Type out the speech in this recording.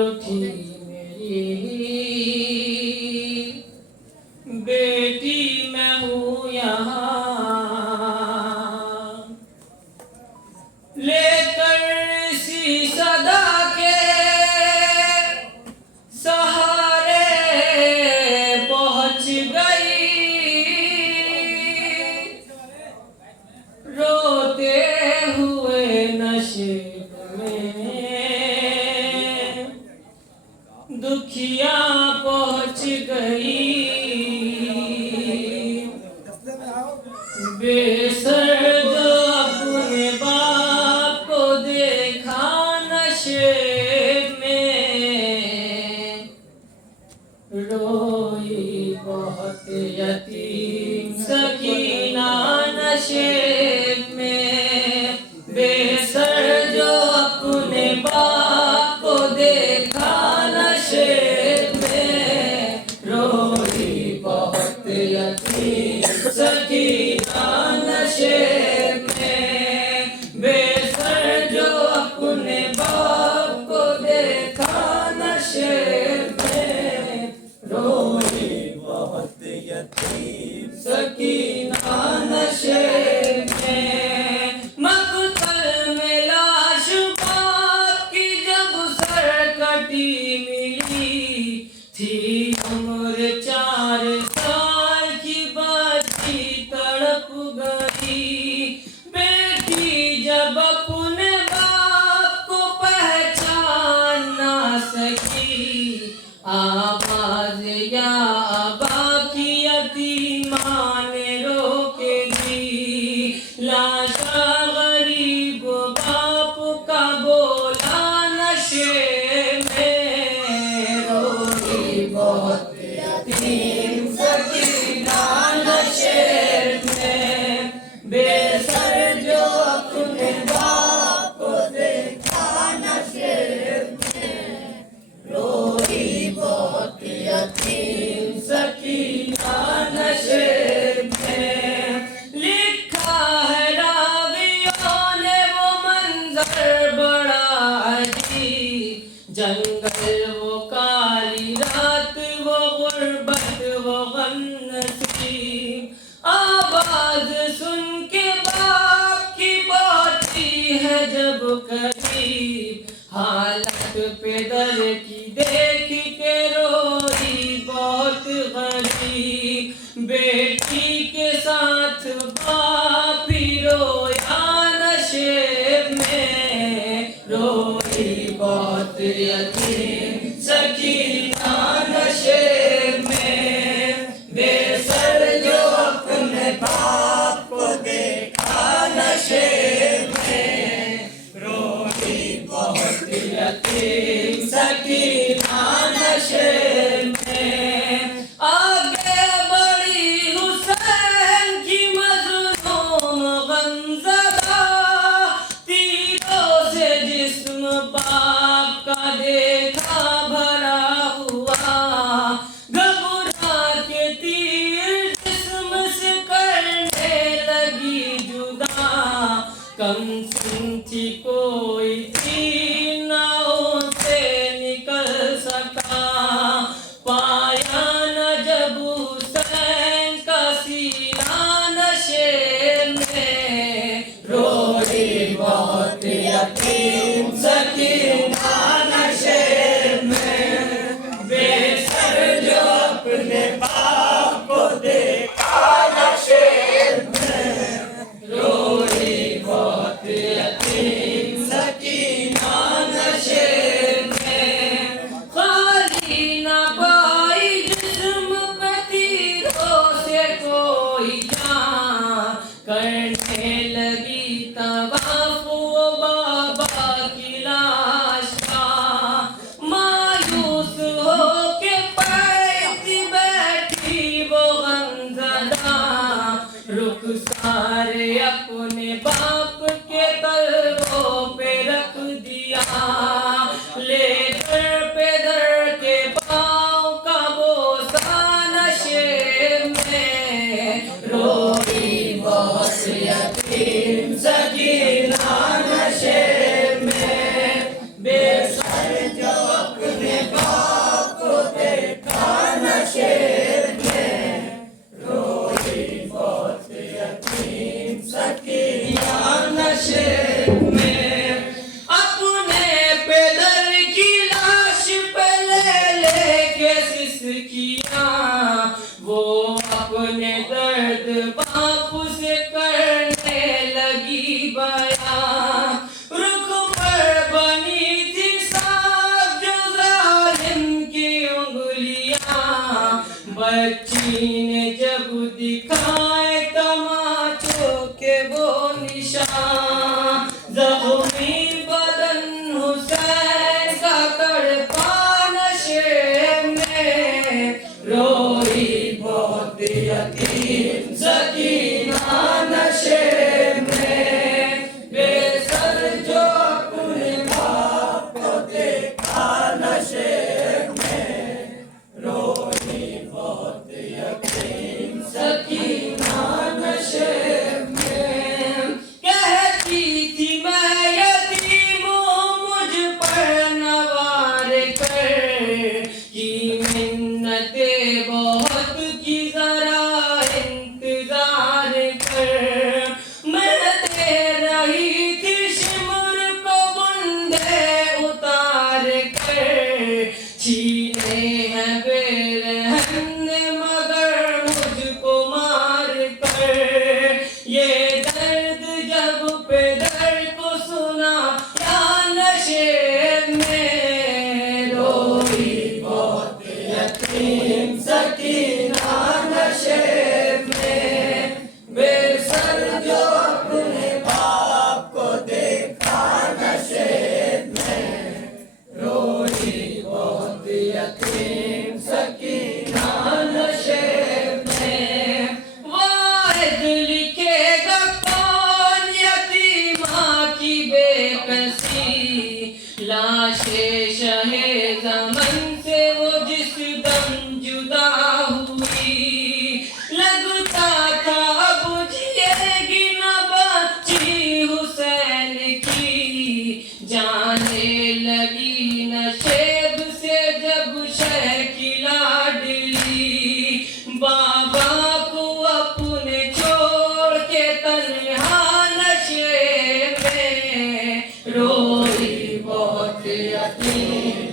उठी मेरी बेटी, मैं हूँ यहाँ लेकर इसी सदा के सहारे पहुँच गई, रोते हुए नशे में दुखिया पहुँच गई। बेसर जो अपने बाप को देखा नशे में, रोई बहुत यतीम सकीना नशे में। बेसर जो अपने बाप को देखा नशे में, रोई बहुत यतीम सकीना नशे में। बेसर जो अपने बाप को देखा नशे में, रोई बहुत यतीम सकीना नशे में। मकतल में लाश बाप की जब सरकटी मिली थी, उम्र 4 साल की बच्ची तड़प गई। बेटी जब अपने बाप को पहचान ना सकी, आवाज या अबा की यतीमा ने रोकेगी। लाशा गरीब बाप का बोला नशे में, रोई बहुत यतीम सकीना नशे में। बेसर जो अपने बाप को देखा नशे में, रोई बहुत यतीम सकीना नशे में। लिखा है रावियों ने वो मंजर बड़ा अजीब, जंगल वो काली रात, वो गुर्बत वो गम नसीब। आवाज सुन के बाप की पहुंची है जब करीब, हालत पे दर की देख के रोई बहुत गरीब। बेटी के साथ बाप ही रोया नशे में, रोई बहुत यतीम सकीना नशे में। बेसर जो अपने बाप को देखा नशे में, रोई बहुत यतीम सकीना नशे में। आगे बढ़ी हुसैन की मज़लूम गमज़दा, तीरों से जिस्म बाप का देखा भरा बच्ची ने जब दिखाए तमाचों के वो निशान, जख्मी बदन हुसैन का तड़पा नशे में, रोई बहुत यतीम सकीना नशे में, बेसर जो अपने बाप को देखा नशे में, रोई बहुत यतीम सकीना नशे में। कहती थी मैं यतीम हूँ मुझ पर नवार कर, की मिन्नतें बहुत की जरा इंतजार कर, मैं दे रही थी शिमुर को बुंदे उतार कर, छीने हैं बेरहम ने मगर मुझको मार कर, ये दर्द जब पे दर्द को सुना या नशे में, रोई बहुत यतीम सकीना नशे में, बेसर जो अपने बाप को देखा नशे में, रोई बहुत यतीम सकीना नशे में। वाहिद लिखेगा कौन यतीमा की बेकसी, लाशे शहे ज़मन से वो जिस दम जुदा हुई, लगता था अब जिएगी न बच्ची हुसैन की, जाने लगी नशेब से जब शह की लाडली, बाबा को अपने छोड़ के तन्हा नशे में, रोई बहुत यतीम